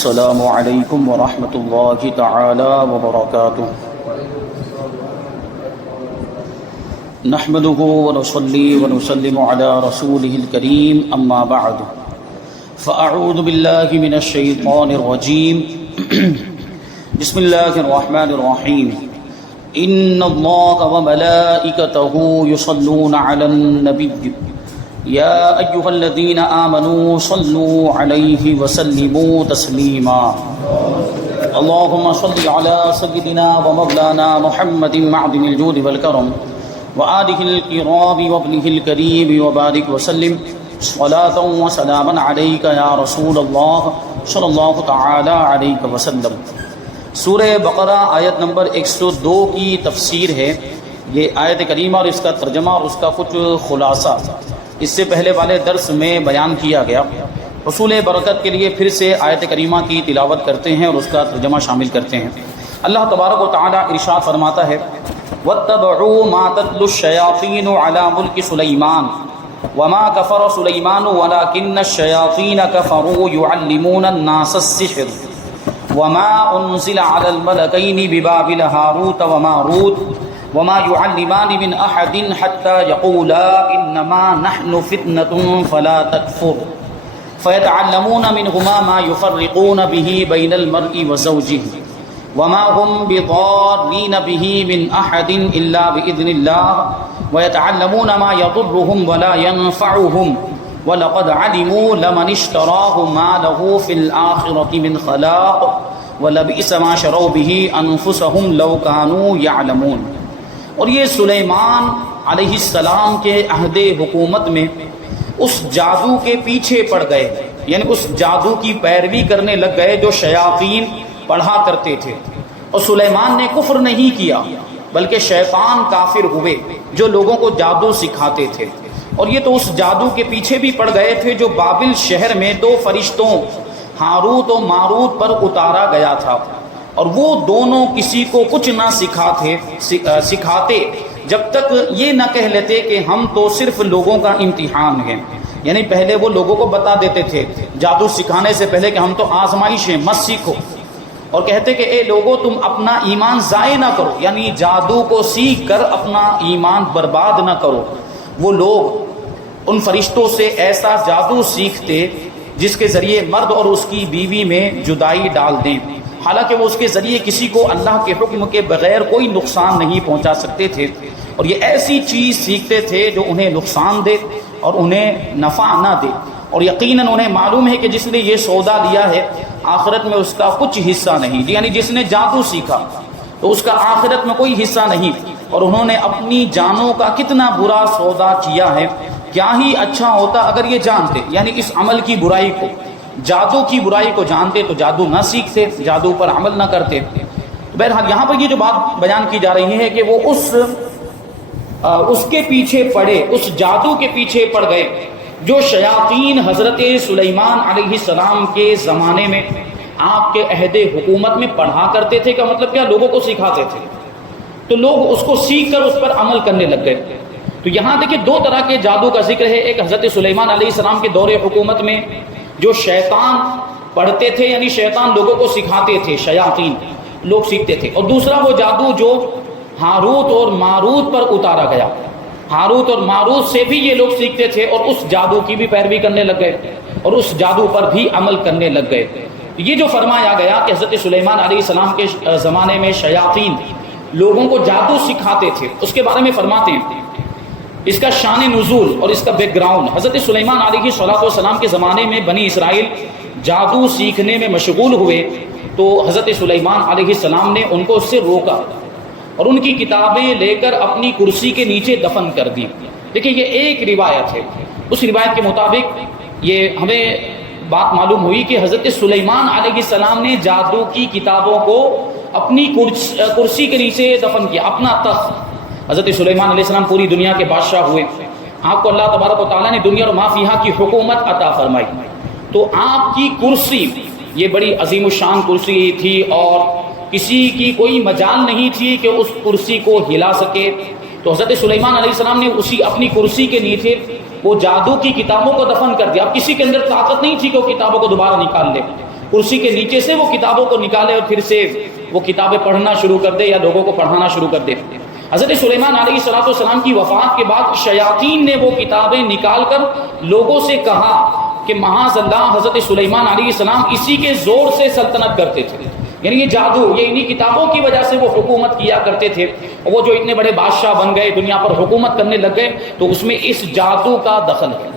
السلام علیکم ورحمۃ اللہ تعالی وبرکاتہ نحمده ونصلي ونسلم على رسوله الكريم اما بعد فاعوذ بالله من الشیطان الرجیم بسم اللہ الرحمن الرحیم ان اللہ وملائکته يصلون على النبی یا ایها الذین آمنوا صلوا علیہ وسلموا تسلیما اللهم صل على سيدنا ومولانا محمد معدن الجود والكرم وآله الكرام وابنه الكريم وبارك وسلم صلاة وسلاما عليك يا رسول الله صلی اللہ تعالی علیہ وسلم۔ سورہ بقرہ آیت نمبر 102 کی تفسیر ہے یہ آیت کریمہ، اور اس کا ترجمہ اور اس کا کچھ خلاصہ اس سے پہلے والے درس میں بیان کیا گیا۔ حصول برکت کے لیے پھر سے آیت کریمہ کی تلاوت کرتے ہیں اور اس کا ترجمہ شامل کرتے ہیں۔ اللہ تبارک و تعالی ارشاد فرماتا ہے وَاتَّبَعُوا مَا تَتْلُو الشَّيَاطِينُ عَلَى مُلْكِ سُلَيْمَانَ وَمَا كَفَرَ سُلَيْمَانُ وَلَكِنَّ الشَّيَاطِينَ كَفَرُوا يُعَلِّمُونَ النَّاسَ السِّحْرَ وَمَا أُنزِلَ عَلَى الْمَلَكَيْنِ بِبَابِلَ هَارُوتَ وَمَارُوتَ وما يعلمان من أحد حتى يقولا إنما نحن فتنة فلا تكفر فيتعلمون منهما ما يفرقون به بين المرء وزوجه وما هم بضارين به من أحد إلا بإذن الله ويتعلمون ما يضرهم ولا ينفعهم ولقد علموا لمن اشتراه ما له في الآخرة من خلاق ولبئس ما شروا به أنفسهم لو كانوا يعلمون۔ اور یہ سلیمان علیہ السلام کے عہد حکومت میں اس جادو کے پیچھے پڑ گئے، یعنی اس جادو کی پیروی کرنے لگ گئے جو شیاطین پڑھا کرتے تھے۔ اور سلیمان نے کفر نہیں کیا بلکہ شیطان کافر ہوئے جو لوگوں کو جادو سکھاتے تھے، اور یہ تو اس جادو کے پیچھے بھی پڑ گئے تھے جو بابل شہر میں دو فرشتوں ہاروت و ماروت پر اتارا گیا تھا، اور وہ دونوں کسی کو کچھ نہ سکھاتے جب تک یہ نہ کہہ لیتے کہ ہم تو صرف لوگوں کا امتحان ہیں۔ یعنی پہلے وہ لوگوں کو بتا دیتے تھے جادو سکھانے سے پہلے کہ ہم تو آزمائش ہیں، مت سیکھو، اور کہتے کہ اے لوگو تم اپنا ایمان ضائع نہ کرو، یعنی جادو کو سیکھ کر اپنا ایمان برباد نہ کرو۔ وہ لوگ ان فرشتوں سے ایسا جادو سیکھتے جس کے ذریعے مرد اور اس کی بیوی میں جدائی ڈال دیں، حالانکہ وہ اس کے ذریعے کسی کو اللہ کے حکم کے بغیر کوئی نقصان نہیں پہنچا سکتے تھے، اور یہ ایسی چیز سیکھتے تھے جو انہیں نقصان دے اور انہیں نفع نہ دے، اور یقیناً انہیں معلوم ہے کہ جس نے یہ سودا لیا ہے آخرت میں اس کا کچھ حصہ نہیں، یعنی جس نے جادو سیکھا تو اس کا آخرت میں کوئی حصہ نہیں، اور انہوں نے اپنی جانوں کا کتنا برا سودا کیا ہے۔ کیا ہی اچھا ہوتا اگر یہ جانتے، یعنی اس عمل کی برائی کو، جادو کی برائی کو جانتے تو جادو نہ سیکھتے، جادو پر عمل نہ کرتے۔ بہرحال یہاں پر یہ جو بات بیان کی جا رہی ہے کہ وہ اس کے پیچھے پڑے، اس جادو کے پیچھے پڑ گئے جو شیاطین حضرت سلیمان علیہ السلام کے زمانے میں آپ کے عہد حکومت میں پڑھا کرتے تھے۔ کا مطلب کیا؟ لوگوں کو سکھاتے تھے، تو لوگ اس کو سیکھ کر اس پر عمل کرنے لگ گئے۔ تو یہاں دیکھیں دو طرح کے جادو کا ذکر ہے، ایک حضرت سلیمان علیہ السلام کے دور حکومت میں جو شیطان پڑھتے تھے، یعنی شیطان لوگوں کو سکھاتے تھے، شیاطین لوگ سیکھتے تھے، اور دوسرا وہ جادو جو ہاروت اور ماروت پر اتارا گیا، ہاروت اور ماروت سے بھی یہ لوگ سیکھتے تھے اور اس جادو کی بھی پیروی کرنے لگ گئے اور اس جادو پر بھی عمل کرنے لگ گئے۔ یہ جو فرمایا گیا کہ حضرت سلیمان علیہ السلام کے زمانے میں شیاطین لوگوں کو جادو سکھاتے تھے، اس کے بارے میں فرماتے ہیں اس کا شان نزول اور اس کا بیک گراؤنڈ۔ حضرت سلیمان علیہ السلام کے زمانے میں بنی اسرائیل جادو سیکھنے میں مشغول ہوئے تو حضرت سلیمان علیہ السلام نے ان کو اس سے روکا اور ان کی کتابیں لے کر اپنی کرسی کے نیچے دفن کر دی۔ دیکھیں یہ ایک روایت ہے، اس روایت کے مطابق یہ ہمیں بات معلوم ہوئی کہ حضرت سلیمان علیہ السلام نے جادو کی کتابوں کو اپنی کرسی کے نیچے دفن کیا، اپنا تخت۔ حضرت سلیمان علیہ السلام پوری دنیا کے بادشاہ ہوئے، آپ کو اللہ تبارک و تعالیٰ نے دنیا اور ما فیہا کی حکومت عطا فرمائی، تو آپ کی کرسی یہ بڑی عظیم الشان کرسی تھی اور کسی کی کوئی مجال نہیں تھی کہ اس کرسی کو ہلا سکے۔ تو حضرت سلیمان علیہ السلام نے اسی اپنی کرسی کے نیچے وہ جادو کی کتابوں کو دفن کر دیا۔ اب کسی کے اندر طاقت نہیں تھی کہ وہ کتابوں کو دوبارہ نکال لے، کرسی کے نیچے سے وہ کتابوں کو نکالے اور پھر سے وہ کتابیں پڑھنا شروع کر دے یا لوگوں کو پڑھانا شروع کر دے۔ حضرت سلیمان علیہ السلام کی وفات کے بعد شیاطین نے وہ کتابیں نکال کر لوگوں سے کہا کہ معاذ اللہ حضرت سلیمان علیہ السلام اسی کے زور سے سلطنت کرتے تھے، یعنی یہ جادو، یہ انہی کتابوں کی وجہ سے وہ حکومت کیا کرتے تھے، اور وہ جو اتنے بڑے بادشاہ بن گئے، دنیا پر حکومت کرنے لگ گئے، تو اس میں اس جادو کا دخل ہے۔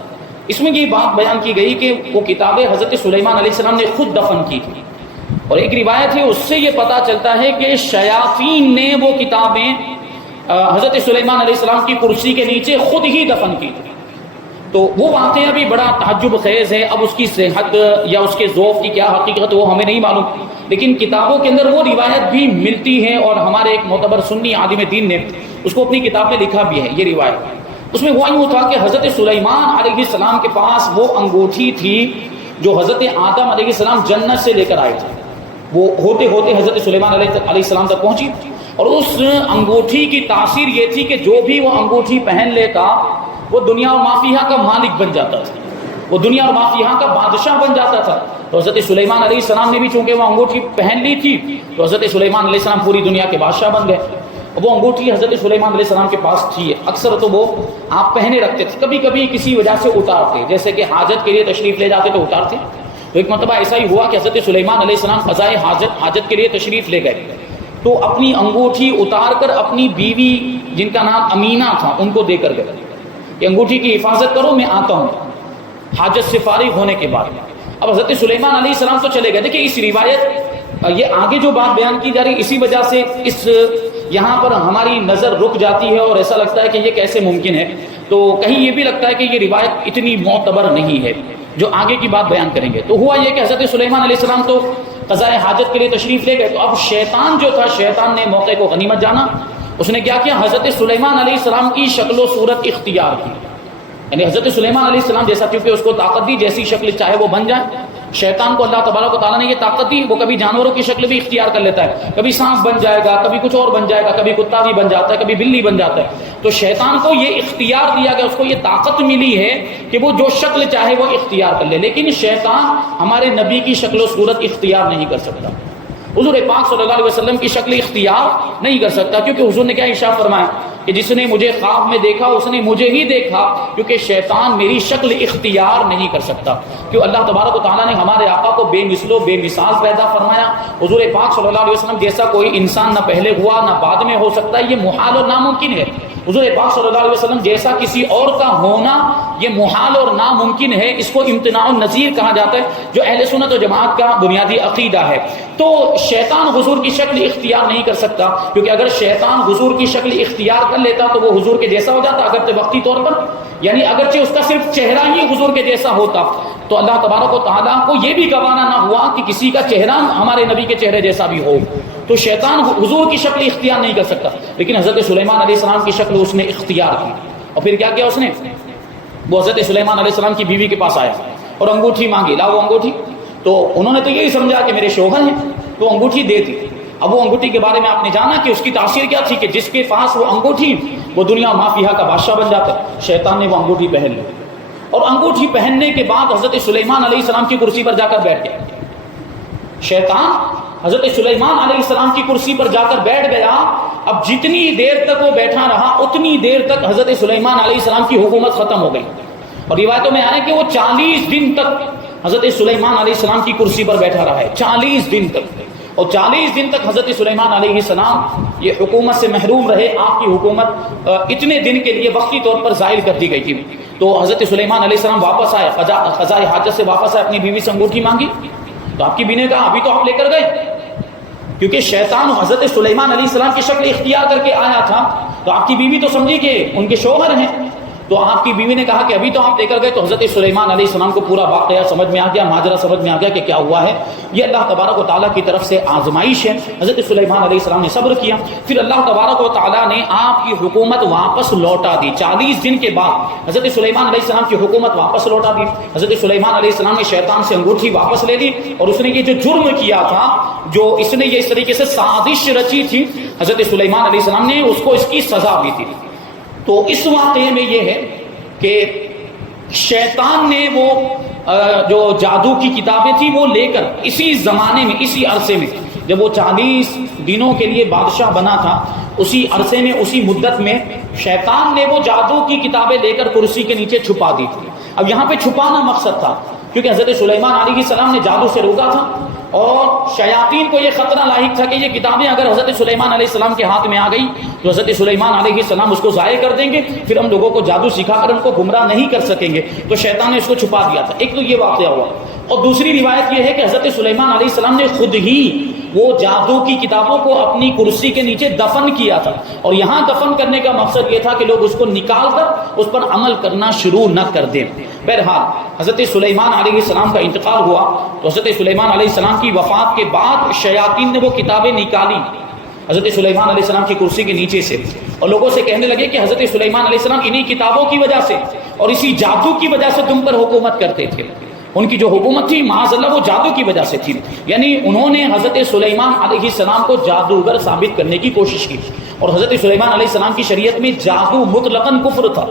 اس میں یہ بات بیان کی گئی کہ وہ کتابیں حضرت سلیمان علیہ السلام نے خود دفن کی تھی، اور ایک روایت ہے اس سے یہ پتہ چلتا ہے کہ شیاطین نے وہ کتابیں حضرت سلیمان علیہ السلام کی کرسی کے نیچے خود ہی دفن کی تھی۔ تو وہ واقعہ بھی بڑا تعجب خیز ہے، اب اس کی صحت یا اس کے ذوق کی کیا حقیقت وہ ہمیں نہیں معلوم، لیکن کتابوں کے اندر وہ روایت بھی ملتی ہے، اور ہمارے ایک معتبر سنی عالم دین نے اس کو اپنی کتاب میں لکھا بھی ہے یہ روایت۔ اس میں وہ یوں تھا کہ حضرت سلیمان علیہ السلام کے پاس وہ انگوٹھی تھی جو حضرت آدم علیہ السلام جنت سے لے کر آئے تھے، وہ ہوتے ہوتے حضرت سلیمان علیہ السلام تک پہنچی، اور اس انگوٹھی کی تاثیر یہ تھی کہ جو بھی وہ انگوٹھی پہن لیتا وہ دنیا اور ما فیہا کا مالک بن جاتا تھا، وہ دنیا اور ما فیہا کا بادشاہ بن جاتا تھا۔ تو حضرت سلیمان علیہ السلام نے بھی چونکہ وہ انگوٹھی پہن لی تھی تو حضرت سلیمان علیہ السلام پوری دنیا کے بادشاہ بن گئے۔ وہ انگوٹھی حضرت سلیمان علیہ السلام کے پاس تھی، اکثر تو وہ آپ پہنے رکھتے تھے، کبھی کبھی کسی وجہ سے اتارتے، جیسے کہ حاجت کے لیے تشریف لے جاتے تو اتارتے۔ تو ایک مرتبہ ایسا ہی ہوا کہ حضرت سلیمان علیہ السلام قضائے حاجت کے لیے تشریف لے گئے، تو اپنی انگوٹھی اتار کر اپنی بیوی جن کا نام امینہ تھا ان کو دے کر گئے کہ انگوٹھی کی حفاظت کرو، میں آتا ہوں حاجت سے فارغ ہونے کے بعد۔ اب حضرت سلیمان علیہ السلام تو چلے گئے۔ دیکھیں اس روایت، یہ آگے جو بات بیان کی جا رہی اسی وجہ سے اس یہاں پر ہماری نظر رک جاتی ہے اور ایسا لگتا ہے کہ یہ کیسے ممکن ہے، تو کہیں یہ بھی لگتا ہے کہ یہ روایت اتنی معتبر نہیں ہے جو آگے کی بات بیان کریں گے۔ تو ہوا یہ کہ حضرت سلیمان علیہ السلام تو قضائے حاجت کے لیے تشریف لے گئے، تو اب شیطان جو تھا، شیطان نے موقع کو غنیمت جانا، اس نے کیا کیا، حضرت سلیمان علیہ السلام کی شکل و صورت اختیار کی، یعنی حضرت سلیمان علیہ السلام جیسا، کیونکہ اس کو طاقت دی جیسی شکل چاہے وہ بن جائے۔ شیطان کو اللہ تبارک و تعالیٰ نے یہ طاقت دی، وہ کبھی جانوروں کی شکل بھی اختیار کر لیتا ہے، کبھی سانپ بن جائے گا، کبھی کچھ اور بن جائے گا، کبھی کتا بھی بن جاتا ہے، کبھی بلی بن جاتا ہے۔ تو شیطان کو یہ اختیار دیا گیا، اس کو یہ طاقت ملی ہے کہ وہ جو شکل چاہے وہ اختیار کر لے، لیکن شیطان ہمارے نبی کی شکل و صورت اختیار نہیں کر سکتا، حضور پاک صلی اللہ علیہ وسلم کی شکل اختیار نہیں کر سکتا، کیونکہ حضور نے کیا ارشاد فرمایا کہ جس نے مجھے خواب میں دیکھا اس نے مجھے ہی دیکھا، کیونکہ شیطان میری شکل اختیار نہیں کر سکتا۔ کیوں اللہ تبارک و تعالیٰ نے ہمارے آقا کو بے مثل و بے مثال پیدا فرمایا، حضور پاک صلی اللہ علیہ وسلم جیسا کوئی انسان نہ پہلے ہوا نہ بعد میں ہو سکتا ہے، یہ محال اور ناممکن ہے۔ حضور پاک صلی اللہ علیہ وسلم جیسا کسی اور کا ہونا یہ محال اور ناممکن ہے، اس کو امتناع النظیر کہا جاتا ہے، جو اہل سنت و جماعت کا بنیادی عقیدہ ہے۔ تو شیطان حضور کی شکل اختیار نہیں کر سکتا، کیونکہ اگر شیطان حضور کی شکل اختیار کر لیتا تو وہ حضور کے جیسا ہو جاتا، اگرچہ وقتی طور پر، یعنی اگرچہ اس کا صرف چہرہ ہی حضور کے جیسا ہوتا، تو اللہ تبارک و تعالیٰ کو یہ بھی گوارا نہ ہوا کہ کسی کا چہرہ ہمارے نبی کے چہرے جیسا بھی ہو۔ تو شیطان حضور کی شکل اختیار نہیں کر سکتا، لیکن حضرت سلیمان علیہ السلام کی شکل اس نے اختیار کی۔ اور پھر کیا کیا اس نے، وہ حضرت سلیمان علیہ السلام کی بیوی کے پاس آیا اور انگوٹھی مانگی، لاؤ انگوٹھی۔ تو انہوں نے تو یہی سمجھا کہ میرے شوہر ہیں، تو انگوٹھی دے دی۔ اب وہ انگوٹھی کے بارے میں آپ نے جانا کہ اس کی تاثیر کیا تھی کہ جس کے پاس وہ انگوٹھی وہ دنیا ما فیہا کا بادشاہ بن جاتا ہے۔ شیطان نے وہ انگوٹھی پہن لی، اور انگوٹھی پہننے کے بعد حضرت سلیمان علیہ السلام کی کرسی پر جا کر بیٹھ گیا۔ شیطان حضرت سلیمان علیہ السلام کی کرسی پر جا کر بیٹھ گیا۔ اب جتنی دیر تک وہ بیٹھا رہا اتنی دیر تک حضرت سلیمان علیہ السلام کی حکومت ختم ہو گئی، اور روایتوں میں آیا کہ وہ 40 دن تک حضرت سلیمان علیہ السلام کی کرسی پر بیٹھا رہا ہے، 40 دن تک۔ اور 40 دن تک حضرت سلیمان علیہ السلام یہ حکومت سے محروم رہے۔ آپ کی حکومت اتنے دن کے لیے وقتی طور پر زائل کر دی گئی تھی۔ تو حضرت سلیمان علیہ السلام واپس آئے، قضائے حاجت سے واپس آئے، اپنی بیوی سے انگوٹھی مانگی، تو آپ کی بیوی نے کہا ابھی تو آپ لے کر گئے، کیونکہ شیطان حضرت سلیمان علیہ السلام کی شکل اختیار کر کے آیا تھا، تو آپ کی بیوی تو سمجھی کہ ان کے شوہر ہیں، تو آپ کی بیوی نے کہا کہ ابھی تو آپ لے کر گئے۔ تو حضرت سلیمان علیہ السلام کو پورا واقعہ سمجھ میں آ گیا، ماجرا سمجھ میں آ گیا کہ کیا ہوا ہے۔ یہ اللہ تبارک و تعالیٰ کی طرف سے آزمائش ہے۔ حضرت سلیمان علیہ السلام نے صبر کیا، پھر اللہ تبارک و تعالیٰ نے آپ کی حکومت واپس لوٹا دی۔ 40 دن کے بعد حضرت سلیمان علیہ السلام کی حکومت واپس لوٹا دی۔ حضرت سلیمان علیہ السلام نے شیطان سے انگوٹھی واپس لے لی، اور اس نے یہ جو جرم کیا تھا، جو اس نے یہ اس طریقے سے سازش رچی تھی، حضرت سلیمان علیہ السلام نے اس کو اس کی سزا بھی دی۔ تو اس واقعے میں یہ ہے کہ شیطان نے وہ جو جادو کی کتابیں تھیں وہ لے کر اسی زمانے میں، اسی عرصے میں جب وہ 40 دنوں کے لیے بادشاہ بنا تھا، اسی عرصے میں، اسی مدت میں شیطان نے وہ جادو کی کتابیں لے کر کرسی کے نیچے چھپا دی تھی۔ اب یہاں پہ چھپانا مقصد تھا کیونکہ حضرت سلیمان علیہ السلام نے جادو سے روکا تھا، اور شیاطین کو یہ خطرہ لاحق تھا کہ یہ کتابیں اگر حضرت سلیمان علیہ السلام کے ہاتھ میں آ گئی تو حضرت سلیمان علیہ السلام اس کو ضائع کر دیں گے، پھر ہم لوگوں کو جادو سکھا کر ان کو گمراہ نہیں کر سکیں گے، تو شیطان نے اس کو چھپا دیا تھا۔ ایک تو یہ واقعہ ہوا، اور دوسری روایت یہ ہے کہ حضرت سلیمان علیہ السلام نے خود ہی وہ جادو کی کتابوں کو اپنی کرسی کے نیچے دفن کیا تھا، اور یہاں دفن کرنے کا مقصد یہ تھا کہ لوگ اس کو نکال کر اس پر عمل کرنا شروع نہ کر دیں۔ بہرحال حضرت سلیمان علیہ السلام کا انتقال ہوا تو حضرت سلیمان علیہ السلام کی وفات کے بعد شیاطین نے وہ کتابیں نکالی حضرت سلیمان علیہ السلام کی کرسی کے نیچے سے، اور لوگوں سے کہنے لگے کہ حضرت سلیمان علیہ السلام انہی کتابوں کی وجہ سے اور اسی جادو کی وجہ سے تم پر حکومت کرتے تھے۔ ان کی جو حکومت تھی معاذ اللہ وہ جادو کی وجہ سے تھی، یعنی انہوں نے حضرت سلیمان علیہ السلام کو جادوگر ثابت کرنے کی کوشش کی، اور حضرت سلیمان علیہ السلام کی شریعت میں جادو مطلقاً کفر تھا،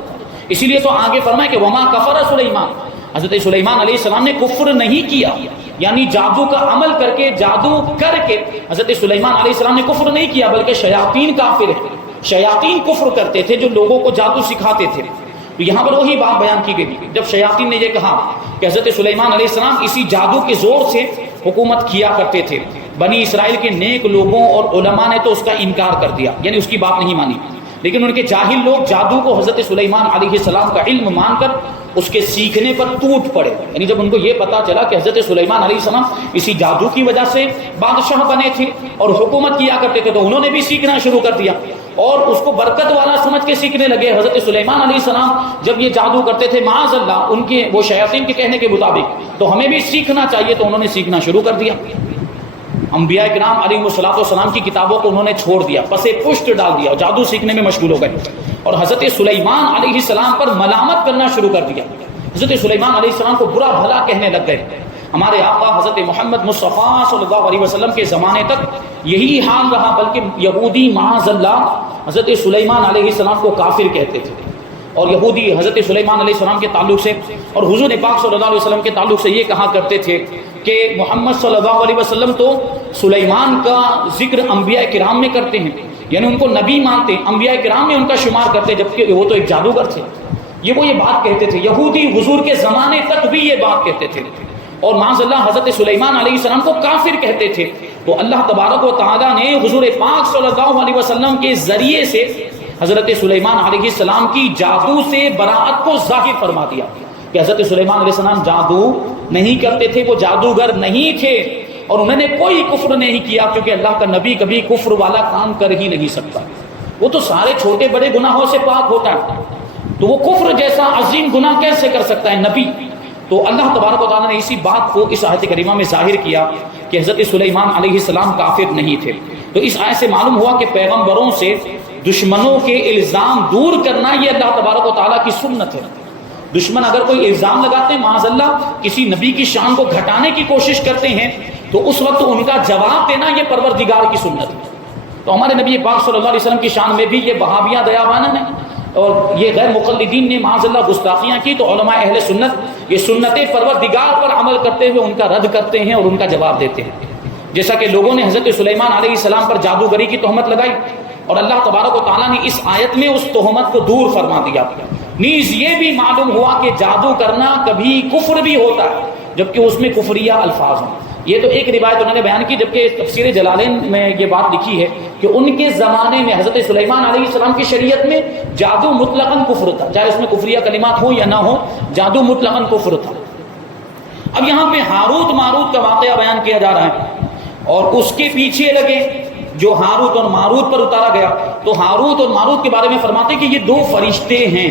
اسی لیے تو آگے فرمایا کہ وما کفر سلیمان، حضرت سلیمان علیہ السلام نے کفر نہیں کیا، یعنی جادو کا عمل کر کے، جادو کر کے حضرت سلیمان علیہ السلام نے کفر نہیں کیا، بلکہ شیاطین کافر ہیں، شیاطین کفر کرتے تھے جو لوگوں کو جادو سکھاتے تھے۔ تو یہاں پر وہی بات بیان کی گئی جب شیاطین نے یہ کہا کہ حضرت سلیمان علیہ السلام اسی جادو کے زور سے حکومت کیا کرتے تھے، بنی اسرائیل کے نیک لوگوں اور علماء نے تو اس کا انکار کر دیا، یعنی اس کی بات نہیں مانی، لیکن ان کے جاہل لوگ جادو کو حضرت سلیمان علیہ السلام کا علم مان کر اس کے سیکھنے پر ٹوٹ پڑے، یعنی جب ان کو یہ پتا چلا کہ حضرت سلیمان علیہ السلام اسی جادو کی وجہ سے بادشاہ بنے تھے اور حکومت کیا کرتے تھے، تو انہوں نے بھی سیکھنا شروع کر دیا اور اس کو برکت والا سمجھ کے سیکھنے لگے۔ حضرت سلیمان علیہ السلام جب یہ جادو کرتے تھے معاذ اللہ ان کے وہ شیاطین کے کہنے کے مطابق، تو ہمیں بھی سیکھنا چاہیے، تو انہوں نے سیکھنا شروع کر دیا۔ انبیاء کرام علیہ السلام کی کتابوں کو انہوں نے چھوڑ دیا، پسے پشت ڈال دیا اور جادو سیکھنے میں مشغول ہو گئے، اور حضرت سلیمان علیہ السلام پر ملامت کرنا شروع کر دیا۔ حضرت سلیمان علیہ السلام کو برا بھلا کہنے لگ گئے۔ ہمارے آقا حضرت محمد مصطفیٰ صلی اللہ علیہ وسلم کے زمانے تک یہی حال رہا، بلکہ یہودی معاذ اللہ حضرت سلیمان علیہ السلام کو کافر کہتے تھے، اور یہودی حضرت سلیمان علیہ السلام کے تعلق سے اور حضور پاک صلی اللہ علیہ وسلم کے تعلق سے یہ کہا کرتے تھے کہ محمد صلی اللہ علیہ وسلم تو سلیمان کا ذکر انبیاء کرام میں کرتے ہیں، یعنی ان کو نبی مانتے، انبیاء کرام میں ان کا شمار کرتے، جبکہ وہ تو ایک جادوگر تھے۔ یہ بات کہتے تھے، یہودی حضور کے زمانے تک بھی یہ بات کہتے تھے، اور معاذ اللہ حضرت سلیمان علیہ السلام کو کافر کہتے تھے۔ تو اللہ تبارک و تعالیٰ نے حضور پاک صلی اللہ علیہ وسلم کے ذریعے سے حضرت سلیمان علیہ السلام کی جادو سے براءت کو ظاہر فرما دیا کہ حضرت سلیمان علیہ السلام جادو نہیں کرتے تھے، وہ جادوگر نہیں تھے، اور انہوں نے کوئی کفر نہیں کیا، کیونکہ اللہ کا نبی کبھی کفر والا کام کر ہی نہیں سکتا، وہ تو سارے چھوٹے بڑے گناہوں سے پاک ہوتا ہے، تو وہ کفر جیسا عظیم گناہ کیسے کر سکتا ہے نبی؟ تو اللہ تبارک و تعالیٰ نے اسی بات کو اس آیت کریمہ میں ظاہر کیا کہ حضرت سلیمان علیہ السلام کافر نہیں تھے۔ تو اس آیت سے معلوم ہوا کہ پیغمبروں سے دشمنوں کے الزام دور کرنا یہ اللہ تبارک و تعالیٰ کی سنت ہے۔ دشمن اگر کوئی الزام لگاتے ہیں معاذ اللہ، کسی نبی کی شان کو گھٹانے کی کوشش کرتے ہیں، تو اس وقت ان کا جواب دینا یہ پروردگار کی سنت ہے۔ تو ہمارے نبی پاک صلی اللہ علیہ وسلم کی شان میں بھی یہ وہابیاں دیابانن ہیں اور یہ غیر مقلدین نے معاذ اللہ گستاخیاں کی، تو علماء اہل سنت یہ سنت پروردگار پر عمل کرتے ہوئے ان کا رد کرتے ہیں اور ان کا جواب دیتے ہیں۔ جیسا کہ لوگوں نے حضرت سلیمان علیہ السلام پر جادوگری کی تہمت لگائی، اور اللہ تبارک و تعالیٰ نے اس آیت میں اس تہمت کو دور فرما دیا۔ نیز یہ بھی معلوم ہوا کہ جادو کرنا کبھی کفر بھی ہوتا ہے، جبکہ اس میں کفریہ الفاظ ہیں۔ یہ تو ایک روایت انہوں نے بیان کی، جبکہ تفسیر جلالین میں یہ بات لکھی ہے کہ ان کے زمانے میں حضرت سلیمان علیہ السلام کی شریعت میں جادو مطلقاً کفر تھا، چاہے اس میں کفریہ کلمات ہوں یا نہ ہوں، جادو مطلقاً کفر تھا۔ اب یہاں پہ ہاروت ماروت کا واقعہ بیان کیا جا رہا ہے، اور اس کے پیچھے لگے جو ہاروت اور ماروت پر اتارا گیا، تو ہاروت اور ماروت کے بارے میں فرماتے ہیں کہ یہ دو فرشتے ہیں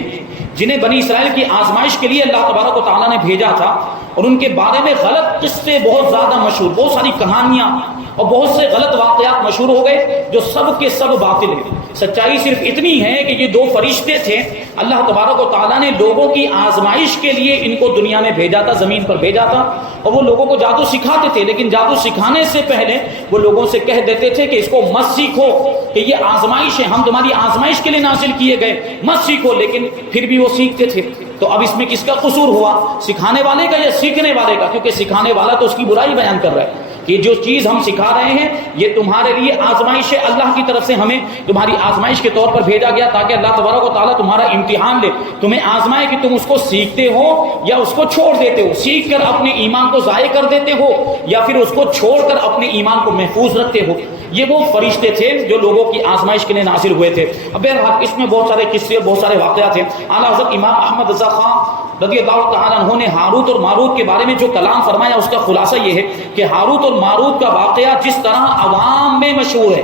جنہیں بنی اسرائیل کی آزمائش کے لیے اللہ تبارک و تعالیٰ نے بھیجا تھا، اور ان کے بارے میں غلط قصے بہت زیادہ مشہور، بہت ساری کہانیاں اور بہت سے غلط واقعات مشہور ہو گئے جو سب کے سب باطل ہیں۔ سچائی صرف اتنی ہے کہ یہ دو فرشتے تھے، اللہ تبارک و تعالیٰ نے لوگوں کی آزمائش کے لیے ان کو دنیا میں بھیجا تھا، زمین پر بھیجا تھا، اور وہ لوگوں کو جادو سکھاتے تھے، لیکن جادو سکھانے سے پہلے وہ لوگوں سے کہہ دیتے تھے کہ اس کو مت سیکھو، کہ یہ آزمائش ہے، ہم تمہاری آزمائش کے لیے نازل کیے گئے، مت سیکھو، لیکن پھر بھی وہ سیکھتے تھے۔ تو اب اس میں کس کا قصور ہوا؟ سکھانے والے کا یا سیکھنے والے کا؟ کیونکہ سکھانے والا تو اس کی برائی بیان کر رہا ہے کہ جو چیز ہم سکھا رہے ہیں یہ تمہارے لیے آزمائش ہے، اللہ کی طرف سے ہمیں تمہاری آزمائش کے طور پر بھیجا گیا تاکہ اللہ تبارک و تعالیٰ تمہارا امتحان لے، تمہیں آزمائے کہ تم اس کو سیکھتے ہو یا اس کو چھوڑ دیتے ہو، سیکھ کر اپنے ایمان کو ضائع کر دیتے ہو یا پھر اس کو چھوڑ کر اپنے ایمان کو محفوظ رکھتے ہو۔ یہ وہ فرشتے تھے جو لوگوں کی آزمائش کے لیے نازل ہوئے تھے۔ اب بہرحال اس میں بہت سارے قصے اور بہت سارے واقعات ہیں۔ اعلیٰ حضرت امام احمد رضا خان رضی اللہ تعالیٰ عنہ نے ہاروت اور ماروت کے بارے میں جو کلام فرمایا اس کا خلاصہ یہ ہے کہ ہاروت اور ماروت کا واقعہ جس طرح عوام میں مشہور ہے،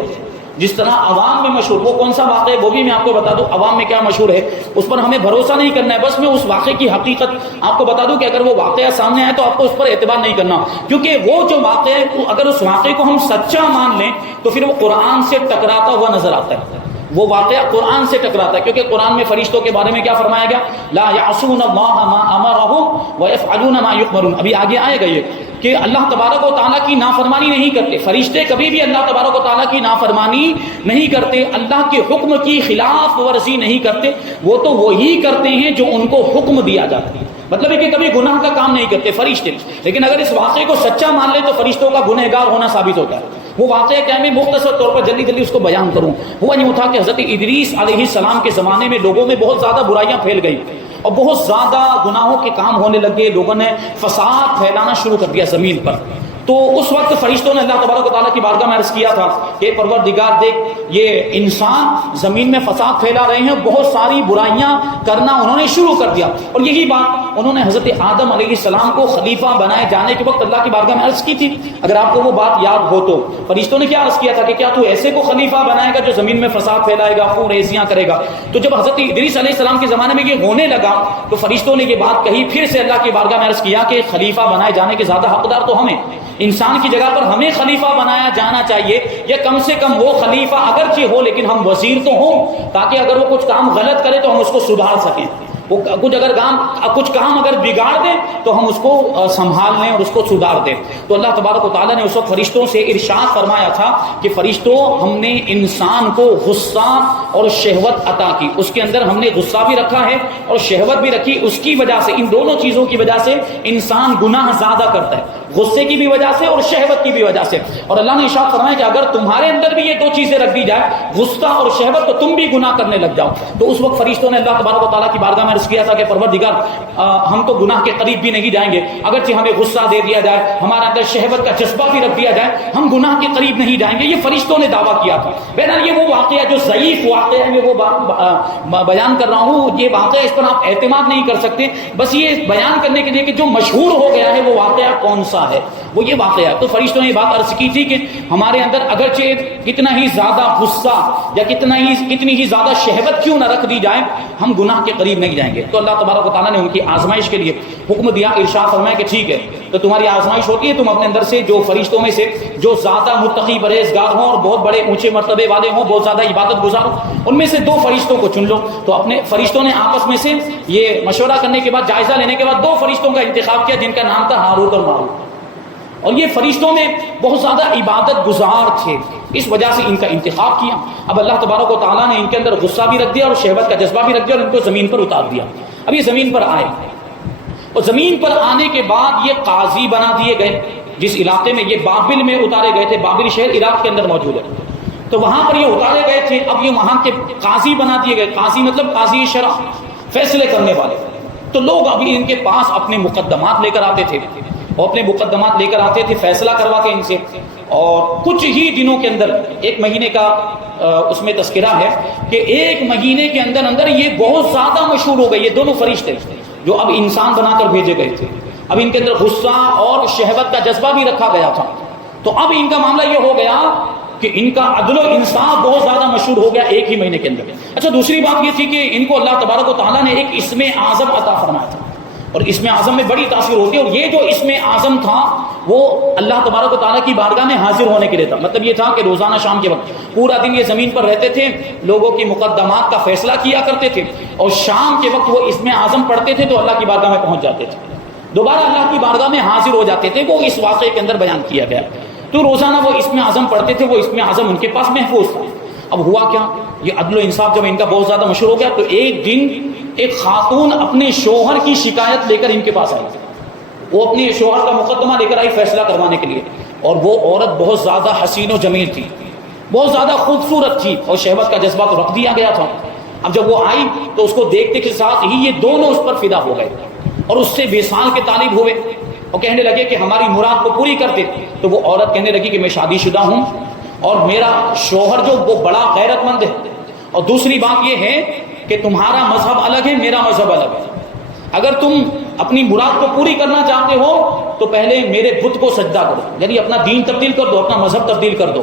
جس طرح عوام میں مشہور، وہ کون سا واقعہ ہے وہ بھی میں آپ کو بتا دوں، عوام میں کیا مشہور ہے اس پر ہمیں بھروسہ نہیں کرنا ہے، بس میں اس واقعے کی حقیقت آپ کو بتا دوں کہ اگر وہ واقعہ سامنے آئے تو آپ کو اس پر اعتبار نہیں کرنا، کیونکہ وہ جو واقعہ ہے اگر اس واقعے کو ہم سچا مان لیں تو پھر وہ قرآن سے ٹکراتا ہوا نظر آتا ہے، وہ واقعہ قرآن سے ٹکراتا ہے، کیونکہ قرآن میں فرشتوں کے بارے میں کیا فرمایا گیا؟ لا یعصون اللہ ما امرهم ویفعلون ما یؤمرون، ابھی آگے آئے گا یہ کہ اللہ تبارک و تعالیٰ کی نافرمانی نہیں کرتے، فرشتے کبھی بھی اللہ تبارک و تعالیٰ کی نافرمانی نہیں کرتے، اللہ کے حکم کی خلاف ورزی نہیں کرتے، وہ تو وہی کرتے ہیں جو ان کو حکم دیا جاتا ہے، مطلب ہے کہ کبھی گناہ کا کام نہیں کرتے فرشتے۔ لیکن اگر اس واقعے کو سچا مان لیں تو فرشتوں کا گنہگار ہونا ثابت ہوتا ہے۔ وہ واقعہ کیا میں مختصر طور پر جلدی اس کو بیان کروں۔ ہوا یوں تھا کہ حضرت ادریس علیہ السلام کے زمانے میں لوگوں میں بہت زیادہ برائیاں پھیل گئی اور بہت زیادہ گناہوں کے کام ہونے لگے، لوگوں نے فساد پھیلانا شروع کر دیا زمین پر۔ تو اس وقت فرشتوں نے اللہ تبارک و تعالیٰ کی بارگاہ میں عرض کیا تھا کہ پروردگار دیکھ یہ انسان زمین میں فساد پھیلا رہے ہیں، بہت ساری برائیاں کرنا انہوں نے شروع کر دیا، اور یہی بات انہوں نے حضرت آدم علیہ السلام کو خلیفہ بنائے جانے کے وقت اللہ کی بارگاہ میں عرض کی تھی۔ اگر آپ کو وہ بات یاد ہو تو فرشتوں نے کیا عرض کیا تھا کہ کیا تو ایسے کو خلیفہ بنائے گا جو زمین میں فساد پھیلائے گا، خون ریزیاں کرے گا؟ تو جب حضرت ادریس علیہ السلام کے زمانے میں یہ ہونے لگا تو فرشتوں نے یہ بات کہی، پھر سے اللہ کی بارگاہ میں عرض کیا کہ خلیفہ بنائے جانے کے زیادہ حقدار تو ہمیں، انسان کی جگہ پر ہمیں خلیفہ بنایا جانا چاہیے، یا کم سے کم وہ خلیفہ اگرچہ ہو لیکن ہم وزیر تو ہوں، تاکہ اگر وہ کچھ کام غلط کرے تو ہم اس کو سدھار سکیں، وہ کچھ کام اگر بگاڑ دیں تو ہم اس کو سنبھال لیں اور اس کو سدھار دیں۔ تو اللہ تبارک و تعالیٰ نے اس وقت فرشتوں سے ارشاد فرمایا تھا کہ فرشتوں ہم نے انسان کو غصہ اور شہوت عطا کی، اس کے اندر ہم نے غصہ بھی رکھا ہے اور شہوت بھی رکھی، اس کی وجہ سے ان دونوں چیزوں کی وجہ سے انسان گناہ زیادہ کرتا ہے، غصے کی بھی وجہ سے اور شہوت کی بھی وجہ سے۔ اور اللہ نے ارشاد فرمایا کہ اگر تمہارے اندر بھی یہ دو چیزیں رکھ دی جائے، غصہ اور شہوت، تو تم بھی گناہ کرنے لگ جاؤ۔ تو اس وقت فرشتوں نے اللہ تبارک و تعالیٰ کی بارگاہ میں عرض کیا تھا کہ پروردگار ہم تو گناہ کے قریب بھی نہیں جائیں گے، اگرچہ ہمیں غصہ دے دیا جائے، ہمارے اندر شہوت کا جذبہ بھی رکھ دیا جائے، ہم گناہ کے قریب نہیں جائیں گے۔ یہ فرشتوں نے دعویٰ کیا تھا۔ بہرحال یہ وہ واقعہ جو ضعیف واقعہ ہے، میں وہ بیان کر رہا ہوں، یہ واقعہ اس پر آپ اعتماد نہیں کر سکتے، بس یہ بیان کرنے کے لیے کہ جو مشہور ہو گیا ہے وہ واقعہ کون سا ہے، وہ یہ واقعہ۔ تو فرشتوں نے یہ بات عرض کی تھی کہ ہمارے اندر اگرچہ کتنا ہی زیادہ غصہ یا کتنی ہی زیادہ شہوت کیوں نہ رکھ دی جائے، ہم گناہ کے قریب نہیں جائیں گے۔ تو اللہ تبارک و تعالیٰ نے ان کی آزمائش کے لیے حکم دیا، ارشاد فرمایا کہ ٹھیک ہے، تو تمہاری آزمائش ہوتی ہے، تم اپنے اندر سے جو فرشتوں میں سے جو زیادہ متقی پرہیزگار ہوں اور بہت بڑے اونچے مرتبے والے ہوں، بہت زیادہ عبادت گزار ہوں، ان میں سے 2 فرشتوں کو چن لو۔ تو اپنے فرشتوں نے آپس میں سے یہ مشورہ کرنے کے بعد، جائزہ لینے کے بعد 2 فرشتوں کا انتخاب کیا جن کا نام تھا ہاروت اور ماروت، اور یہ فرشتوں میں بہت زیادہ عبادت گزار تھے، اس وجہ سے ان کا انتخاب کیا۔ اب اللہ تبارک و تعالیٰ نے ان کے اندر غصہ بھی رکھ دیا اور شہوت کا جذبہ بھی رکھ دیا اور ان کو زمین پر اتار دیا۔ اب یہ زمین پر آئے اور زمین پر آنے کے بعد یہ قاضی بنا دیے گئے، جس علاقے میں یہ بابل میں اتارے گئے تھے، بابل شہر عراق کے اندر موجود ہے، تو وہاں پر یہ اتارے گئے تھے۔ اب یہ وہاں کے قاضی بنا دیے گئے، قاضی مطلب قاضی شرع، فیصلے کرنے والے۔ تو لوگ ابھی ان کے پاس اپنے مقدمات لے کر آتے تھے، اور اپنے مقدمات لے کر آتے تھے، فیصلہ کروا کے ان سے، اور کچھ ہی دنوں کے اندر، 1 مہینے کا اس میں تذکرہ ہے کہ 1 مہینے کے اندر یہ بہت زیادہ مشہور ہو گئے، یہ دونوں فرشتے جو اب انسان بنا کر بھیجے گئے تھے۔ اب ان کے اندر غصہ اور شہوت کا جذبہ بھی رکھا گیا تھا، تو اب ان کا معاملہ یہ ہو گیا کہ ان کا عدل و انصاف بہت زیادہ مشہور ہو گیا 1 ہی مہینے کے اندر۔ اچھا، دوسری بات یہ تھی کہ ان کو اللہ تبارک و تعالیٰ نے ایک اسم اعظم عطا فرمایا تھا، اور اسم اعظم میں بڑی تاثیر ہوتی ہے، اور یہ جو اسم اعظم تھا وہ اللہ تبارک و تعالیٰ کی بارگاہ میں حاضر ہونے کے لیے تھا۔ مطلب یہ تھا کہ روزانہ شام کے وقت پورا دن یہ زمین پر رہتے تھے، لوگوں کی مقدمات کا فیصلہ کیا کرتے تھے، اور شام کے وقت وہ اسم اعظم پڑھتے تھے تو اللہ کی بارگاہ میں پہنچ جاتے تھے، دوبارہ اللہ کی بارگاہ میں حاضر ہو جاتے تھے۔ وہ اس واقعے کے اندر بیان کیا گیا، تو روزانہ وہ اسم اعظم پڑھتے تھے، وہ اسم اعظم ان کے پاس محفوظ تھا۔ اب ہوا کیا، یہ عدل و انصاف جب ان کا بہت زیادہ مشہور ہو گیا تو ایک دن ایک خاتون اپنے شوہر کی شکایت لے کر ان کے پاس آئی. وہ اپنے شوہر کا مقدمہ لے کر آئی فیصلہ کروانے کے لیے، اور وہ عورت بہت زیادہ حسین و جمیل تھی، بہت زیادہ خوبصورت تھی، اور شہوت کا جذبہ تو رکھ دیا گیا تھا. اب جب وہ آئی تو اس کو دیکھتے کے ساتھ ہی یہ دونوں اس پر فدا ہو گئے اور اس سے وصال کے طالب ہوئے اور کہنے لگے کہ ہماری مراد کو پوری کر دے. تو وہ عورت کہنے لگی کہ میں شادی شدہ ہوں اور میرا شوہر جو وہ بڑا غیرت مند ہے، اور دوسری بات یہ ہے کہ تمہارا مذہب الگ ہے، میرا مذہب الگ ہے. اگر تم اپنی مراد کو پوری کرنا چاہتے ہو تو پہلے میرے بت کو سجدہ کرو، یعنی اپنا دین تبدیل کر دو، اپنا مذہب تبدیل کر دو،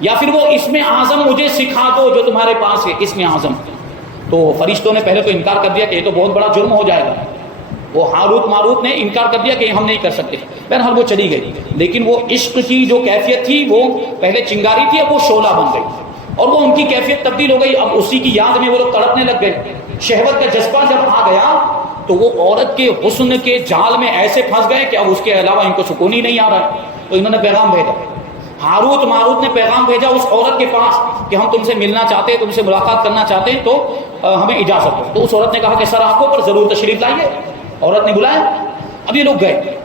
یا پھر وہ اسم اعظم مجھے سکھا دو جو تمہارے پاس ہے، اسم اعظم. تو فرشتوں نے پہلے تو انکار کر دیا کہ یہ تو بہت بڑا جرم ہو جائے گا. وہ ہاروت ماروت نے انکار کر دیا کہ ہم نہیں کر سکتے. بہرحال وہ چلی گئی، لیکن وہ عشق کی جو کیفیت تھی وہ پہلے چنگاری تھی، اب وہ شعلہ بن گئی اور وہ ان کی کیفیت تبدیل ہو گئی. اب اسی کی یاد میں وہ لوگ تڑپنے لگ گئے. شہوت کا جذبہ جب آ گیا تو وہ عورت کے حسن کے جال میں ایسے پھنس گئے کہ اب اس کے علاوہ ان کو سکون ہی نہیں آ رہا. تو انہوں نے پیغام بھیجا، ہاروت ماروت نے پیغام بھیجا اس عورت کے پاس کہ ہم تم سے ملنا چاہتے ہیں، تم سے ملاقات کرنا چاہتے ہیں، تو ہمیں اجازت دو. تو اس عورت نے کہا کہ سر آنکھوں پر ضرور تشریف لائیے. عورت نے بلایا. اب یہ لوگ گئے،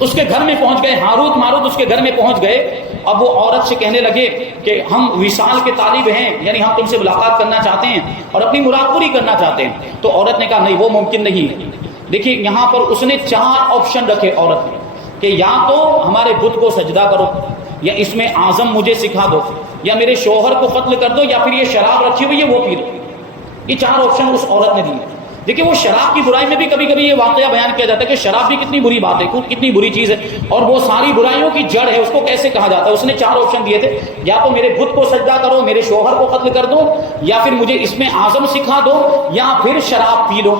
اس کے گھر میں پہنچ گئے، ہاروت ماروت اس کے گھر میں پہنچ گئے. اب وہ عورت سے کہنے لگے کہ ہم وصال کے طالب ہیں، یعنی ہم تم سے ملاقات کرنا چاہتے ہیں اور اپنی مراد پوری کرنا چاہتے ہیں. تو عورت نے کہا نہیں، وہ ممکن نہیں ہے. دیکھیے یہاں پر اس نے 4 آپشن رکھے عورت نے کہ یا تو ہمارے بت کو سجدہ کرو، یا اس میں اعظم مجھے سکھا دو، یا میرے شوہر کو قتل کر دو، یا پھر یہ شراب رکھی ہوئی ہے وہ پی دو. یہ 4 آپشن اس عورت نے دیے. دیکھیے وہ شراب کی برائی میں بھی کبھی کبھی یہ واقعہ بیان کیا جاتا ہے کہ شراب بھی کتنی بری بات ہے، کتنی بری چیز ہے، اور وہ ساری برائیوں کی جڑ ہے، اس کو کیسے کہا جاتا ہے. اس نے 4 آپشن دیے تھے، یا تو میرے بت کو سجدہ کرو، میرے شوہر کو قتل کر دو، یا پھر مجھے اس میں اعظم سکھا دو، یا پھر شراب پی لو.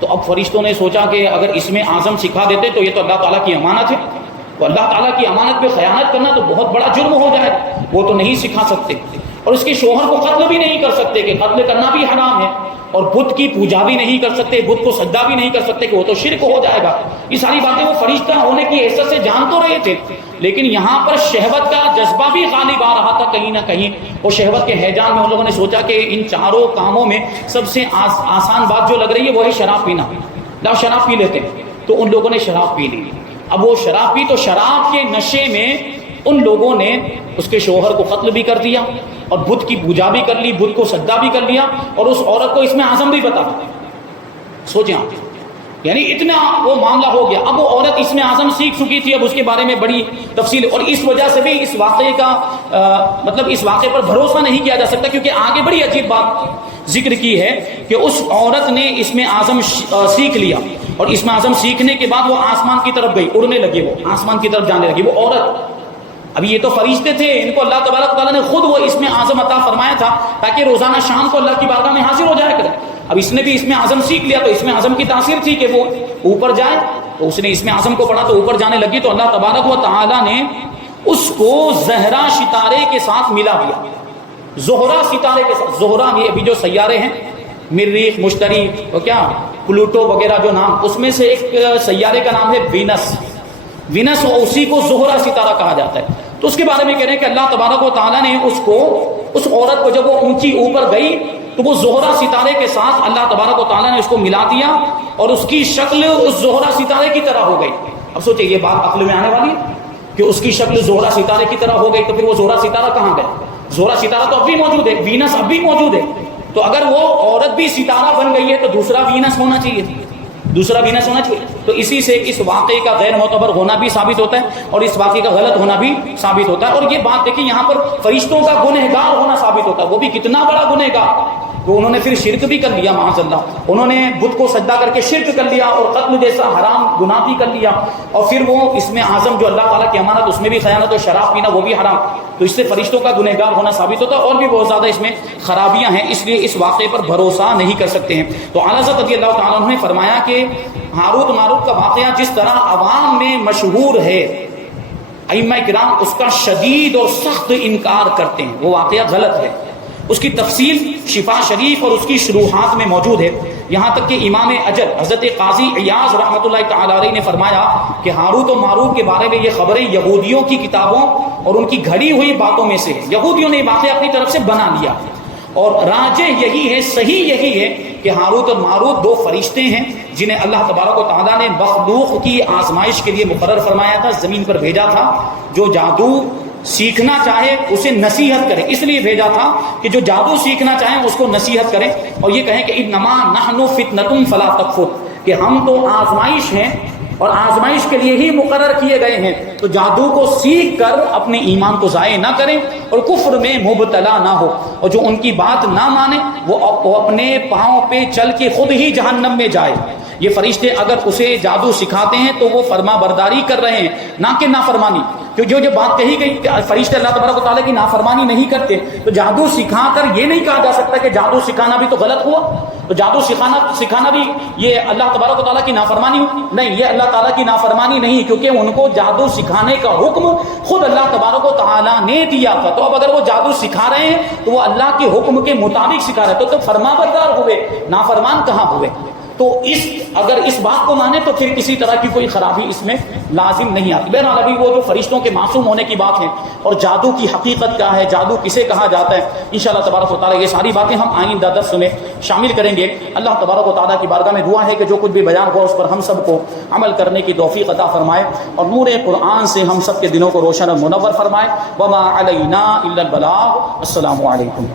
تو اب فرشتوں نے سوچا کہ اگر اس میں اعظم سکھا دیتے تو یہ تو اللہ تعالیٰ کی امانت ہے، تو اللہ تعالیٰ کی امانت پہ خیانت کرنا تو بہت بڑا جرم ہو جائے. وہ تو نہیں سکھا سکتے، اور اس کے شوہر کو قتل بھی نہیں کر سکتے کہ قتل کرنا بھی حرام ہے، اور بت کی پوجا بھی نہیں کر سکتے، بت کو سجدہ بھی نہیں کر سکتے کہ وہ تو شرک ہو جائے گا. یہ ساری باتیں وہ فرشتہ ہونے کی حیثیت سے جان تو رہے تھے، لیکن یہاں پر شہوت کا جذبہ بھی غالب آ رہا تھا کہیں نہ کہیں. اور شہوت کے ہیجان میں ان لوگوں نے سوچا کہ ان 4 کاموں میں سب سے آسان بات جو لگ رہی ہے وہ ہے شراب پینا. لاؤ شراب پی لیتے. تو ان لوگوں نے شراب پی لی. اب وہ شراب پی تو شراب کے نشے میں ان لوگوں نے اس کے شوہر کو قتل بھی کر دیا اور بت کی پوجا بھی کر لی، بت کو سجدہ بھی کر لیا، اور اس عورت کو اس میں اعظم بھی بتا. سوچیں آپ، یعنی اتنا وہ معاملہ ہو گیا. اب وہ عورت اس میں اعظم سیکھ چکی تھی، اب اس کے بارے میں بڑی تفصیل، اور اس وجہ سے بھی اس واقعے کا مطلب اس واقعے پر بھروسہ نہیں کیا جا سکتا، کیونکہ آگے بڑی عجیب بات ذکر کی ہے کہ اس عورت نے اس میں اعظم سیکھ لیا، اور اس میں اعظم سیکھنے کے بعد وہ آسمان کی طرف گئی، اڑنے لگی، وہ آسمان کی طرف جانے لگی وہ عورت. اب یہ تو فرشتے تھے، ان کو اللہ تبارک تعالیٰ نے خود وہ اس میں اعظم عطا فرمایا تھا تاکہ روزانہ شام کو اللہ کی بارگاہ میں حاضر ہو جایا کرے. اب اس نے بھی اس میں اعظم سیکھ لیا، تو اس میں اعظم کی تاثیر تھی کہ وہ اوپر جائے، تو اس نے اس میں اعظم کو پڑھا تو اوپر جانے لگی. تو اللہ تبارک و تعالیٰ نے اس کو زہرا ستارے کے ساتھ ملا دیا، زہرا ستارے کے ساتھ. زہرا یہ ابھی جو سیارے ہیں، مریخ، مشتری اور کیا پلوٹو وغیرہ جو نام، اس میں سے ایک سیارے کا نام ہے وینس. وینس اسی کو زہرا ستارہ کہا جاتا ہے. تو اس کے بارے میں کہہ رہے ہیں کہ اللہ تبارک و تعالیٰ نے اس عورت کو جب وہ اونچی اوپر گئی تو وہ زہرا ستارے کے ساتھ اللہ تبارک و تعالیٰ نے اس کو ملا دیا، اور اس کی شکل اس زہرا ستارے کی طرح ہو گئی. اب سوچیں یہ بات عقل میں آنے والی ہے کہ اس کی شکل زہرا ستارے کی طرح ہو گئی، تو پھر وہ زہرا ستارہ کہاں گئے؟ زہرا ستارہ تو اب بھی موجود ہے، وینس اب بھی موجود ہے. تو اگر وہ عورت بھی ستارہ بن گئی ہے تو دوسرا وینس ہونا چاہیے، دوسرا وینس ہونا چاہیے. تو اسی سے اس واقعے کا غیر معتبر ہونا بھی ثابت ہوتا ہے اور اس واقعے کا غلط ہونا بھی ثابت ہوتا ہے. اور یہ بات دیکھیں یہاں پر فرشتوں کا گنہگار ہونا ثابت ہوتا ہے، وہ بھی کتنا بڑا گنہگار. تو انہوں نے پھر شرک بھی کر لیا، معاذ اللہ، انہوں نے بت کو سجدہ کر کے شرک کر لیا اور قتل جیسا حرام گناہ بھی کر لیا، اور پھر وہ اس میں اعظم جو اللہ تعالیٰ کی امانت اس میں بھی خیانت، اور شراب پینا وہ بھی حرام. تو اس سے فرشتوں کا گنہگار ہونا ثابت ہوتا ہے، اور بھی بہت زیادہ اس میں خرابیاں ہیں، اس لیے اس واقعے پر بھروسہ نہیں کر سکتے ہیں. تو اعلیٰ حضرت رضی اللہ تعالیٰ عنہ نے فرمایا کہ ہاروت ماروت کا واقعہ جس طرح عوام میں مشہور ہے، ائمہ کرام اس کا شدید اور سخت انکار کرتے ہیں، وہ واقعہ غلط ہے. اس کی تفصیل شفا شریف اور اس کی شروحات میں موجود ہے. یہاں تک کہ امام اجل حضرت قاضی عیاض رحمۃ اللہ تعالی علیہ نے فرمایا کہ ہاروت و ماروت کے بارے میں یہ خبریں یہودیوں کی کتابوں اور ان کی گھڑی ہوئی باتوں میں سے ہے. یہودیوں نے یہ واقعہ اپنی طرف سے بنا لیا اور راجح یہی ہے، صحیح یہی ہے کہ ہاروت اور ماروت دو فرشتے ہیں جنہیں اللہ تبارک و تعالیٰ نے مخلوق کی آزمائش کے لیے مقرر فرمایا تھا، زمین پر بھیجا تھا. جو جادو سیکھنا چاہے اسے نصیحت کرے، اس لیے بھیجا تھا کہ جو جادو سیکھنا چاہیں اس کو نصیحت کریں اور یہ کہیں کہ انما نحن فتنۃ فلا تکفر، کہ ہم تو آزمائش ہیں اور آزمائش کے لیے ہی مقرر کیے گئے ہیں. تو جادو کو سیکھ کر اپنے ایمان کو ضائع نہ کریں اور کفر میں مبتلا نہ ہو، اور جو ان کی بات نہ مانے وہ اپنے پاؤں پہ چل کے خود ہی جہنم میں جائے. یہ فرشتے اگر اسے جادو سکھاتے ہیں تو وہ فرما برداری کر رہے ہیں، نہ کہ نافرمانی. کہ جو بات کہی گئی کہ فرشتے اللہ تبارک و تعالیٰ کی نافرمانی نہیں کرتے، تو جادو سکھا کر یہ نہیں کہا جا سکتا کہ جادو سکھانا بھی تو غلط ہوا، تو جادو سکھانا بھی یہ اللہ تبارک و تعالیٰ کی نافرمانی ہو؟ نہیں، یہ اللہ تعالیٰ کی نافرمانی نہیں، کیونکہ ان کو جادو سکھانے کا حکم خود اللہ تبارک و تعالیٰ نے دیا تھا. تو اب اگر وہ جادو سکھا رہے ہیں تو وہ اللہ کے حکم کے مطابق سکھا رہے ہیں، تو فرما بردار ہوئے، نافرمان کہاں ہوئے. تو اگر اس بات کو مانے تو پھر کسی طرح کی کوئی خرابی اس میں لازم نہیں آتی. بہرحال ابھی وہ جو فرشتوں کے معصوم ہونے کی بات ہے اور جادو کی حقیقت کیا ہے، جادو کسے کہا جاتا ہے، انشاءاللہ تبارک و تعالیٰ یہ ساری باتیں ہم آئندہ درس میں شامل کریں گے. اللہ تبارک و تعالیٰ کی بارگاہ میں دعا ہے کہ جو کچھ بھی بیان ہوا اس پر ہم سب کو عمل کرنے کی توفیق عطا فرمائے اور نور قرآن سے ہم سب کے دلوں کو روشن اور منور فرمائے. وما علینا الا البلاغ. السلام علیکم.